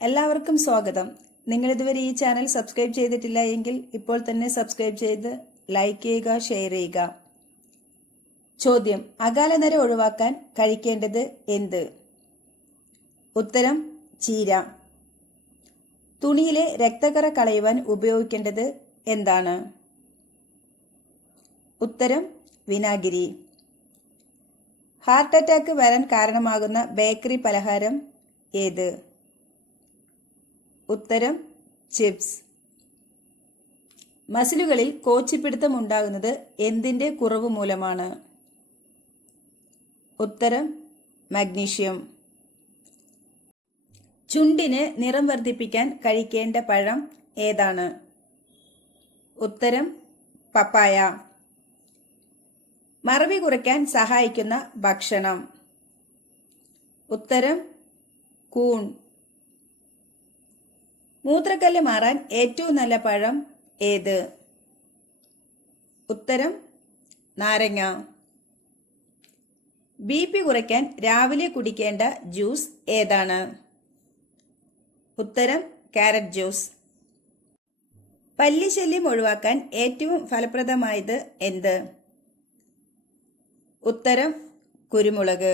എല്ലാവർക്കും സ്വാഗതം. നിങ്ങൾ ഇതുവരെ ഈ ചാനൽ സബ്സ്ക്രൈബ് ചെയ്തിട്ടില്ല എങ്കിൽ ഇപ്പോൾ തന്നെ സബ്സ്ക്രൈബ് ചെയ്ത് ലൈക്ക് ചെയ്യുക, ഷെയർ ചെയ്യുക. ചോദ്യം: അകാലനര ഒഴിവാക്കാൻ കഴിക്കേണ്ടത് എന്ത്? ഉത്തരം: ചീര. തുണിയിലെ രക്തക്കറ കളയുവാൻ ഉപയോഗിക്കേണ്ടത് എന്താണ്? ഉത്തരം: വിനാഗിരി. ഹാർട്ട് അറ്റാക്ക് വരാൻ കാരണമാകുന്ന ബേക്കറി പലഹാരം ഏത്? ഉത്തരം: ചിപ്സ്. മസിലുകളിൽ കോച്ചിപ്പിടുത്തം ഉണ്ടാകുന്നത് എന്തിന്റെ കുറവ് മൂലമാണ്? ഉത്തരം: മഗ്നീഷ്യം. ചുണ്ടിന് നിറം വർദ്ധിപ്പിക്കാൻ കഴിക്കേണ്ട പഴം ഏതാണ്? ഉത്തരം: പപ്പായ. മറവി കുറയ്ക്കാൻ സഹായിക്കുന്ന ഭക്ഷണം? ഉത്തരം: കൂൺ. മൂത്രക്കല്ല് മാറാൻ ഏറ്റവും നല്ല പഴം ഏത്? ഉത്തരം: നാരങ്ങ. BP കുറയ്ക്കാൻ രാവിലെ കുടിക്കേണ്ട ജ്യൂസ് ഏതാണ്? ഉത്തരം: കാരറ്റ് ജ്യൂസ്. പല്ലിശല്യം ഒഴിവാക്കാൻ ഏറ്റവും ഫലപ്രദമായത് എന്ത്? ഉത്തരം: കുരുമുളക്.